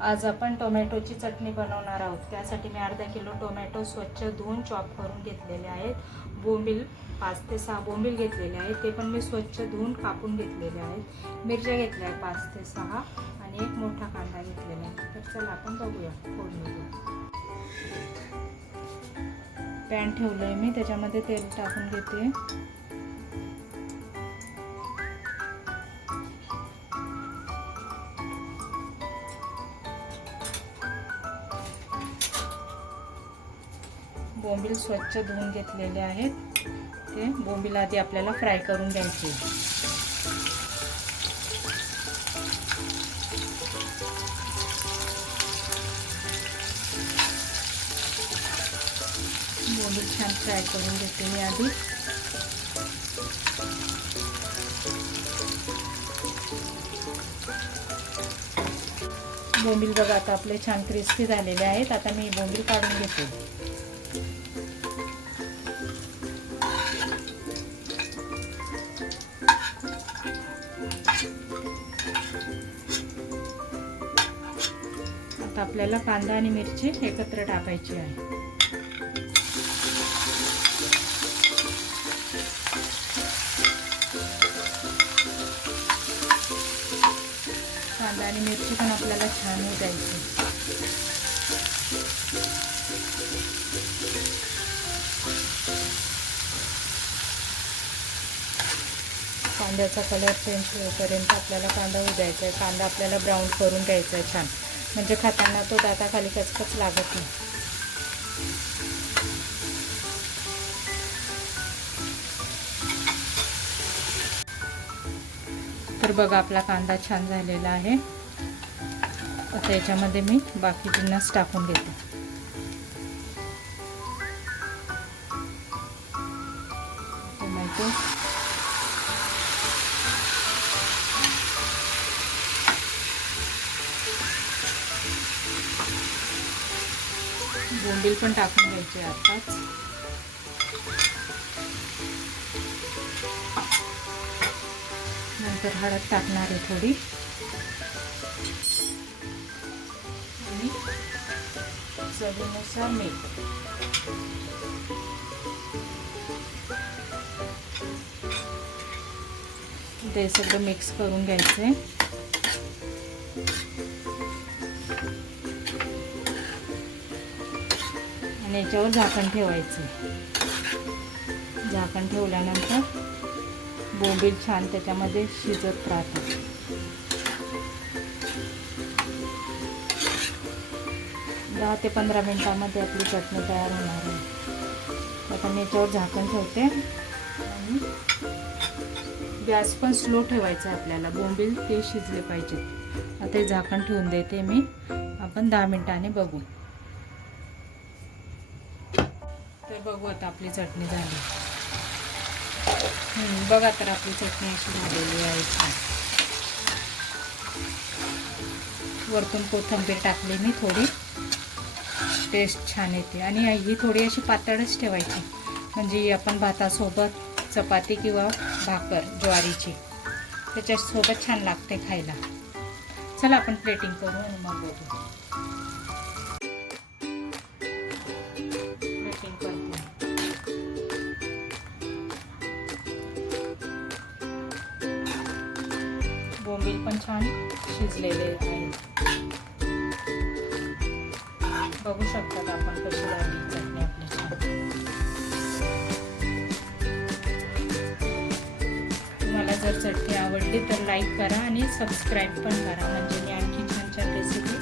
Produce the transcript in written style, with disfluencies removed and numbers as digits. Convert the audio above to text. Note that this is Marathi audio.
आज आपण टोमॅटोची चटणी बनवणार आहोत। त्यासाठी मी अर्धा किलो टोमॅटो स्वच्छ धुवून चॉप करून घेतलेले आहेत। बोंबील 5 ते 6 बोंबील घेतलेले आहेत, ते पण मी स्वच्छ धुवून कापून घेतलेले आहेत। मिरच्या घेतल्या आहेत 5 ते 6 आणि एक मोठा कांदा घेतलेला आहे। तर चला आपण बघूया फोडणी देऊ। पॅन ठेवलंय मी, त्याच्यामध्ये तेल टाकून घेते। बोंबील स्वच्छ धुवून घेतलेले आहेत, ते बोंबील आधी आपल्याला फ्राय करून घ्यायचे। बोंबील छान फ्राय करून घेते मी आधी। बोंबील बघा आता आपले छान क्रिस्पी झालेले आहेत। आता मी बोंबील काढून घेते। आता आपल्याला कांदा आणि मिरची एकत्र टाकायची आहे। कांदा आणि मिरची पण आपल्याला छान होऊ द्यायची। कांद्याचा कलर चेंज होईपर्यंत आपल्याला कांदा होऊ द्यायचा आहे। कांदा आपल्याला ब्राऊन करून घ्यायचा आहे छान, म्हणजे खाताना तो दाताखाली कचकच लागत नाही। तर बघा आपला कांदा छान झालेला आहे। आता याच्यामध्ये मी बाकी जिन्नस टाकून घेते। टोमॅटो, बोंबील पण टाकून घ्यायचे आताच। नंतर हळद टाकणार आहे थोडी आणि चवीनुसार मीठ। ते सगळं मिक्स करून घ्यायचंय। आणि याच्यावर झाकण ठेवायचं। झाकण ठेवल्यानंतर बोंबील छान त्याच्यामध्ये शिजत राहतात। दहा ते 15 मिनिटांमध्ये आपली चटणी तयार होणार आहे। आता मी याच्यावर झाकण ठेवते आणि गॅस पण स्लो ठेवायचा आहे आपल्याला, बोंबील ते शिजले पाहिजेत। आता हे झाकण ठेवून देते मी, आपण 10 मिनिटांनी बघू। तर बघू आता आपली चटणी झाली। बघा तर आपली चटणी अशी झालेली आहे छान। वरतून कोथिंबीर टाकली मी थोडी, टेस्ट छान येते। आणि ही थोडी अशी पातळच ठेवायची, म्हणजे आपण भातासोबत चपाती किंवा भाकर ज्वारीची त्याच्यासोबत छान लागते खायला। चला आपण प्लेटिंग करू आणि मग बघू। प्लेटिंग करते। बोंबील पण छान शिजलेले आहेत, बघू शकतात आपण कशी झाली चटणी आपली छान। तुम्हाला जर चटणी आवडली तर लाईक करा आणि सबस्क्राईब पण करा, म्हणजे मी आणखी छान छान रेसिपी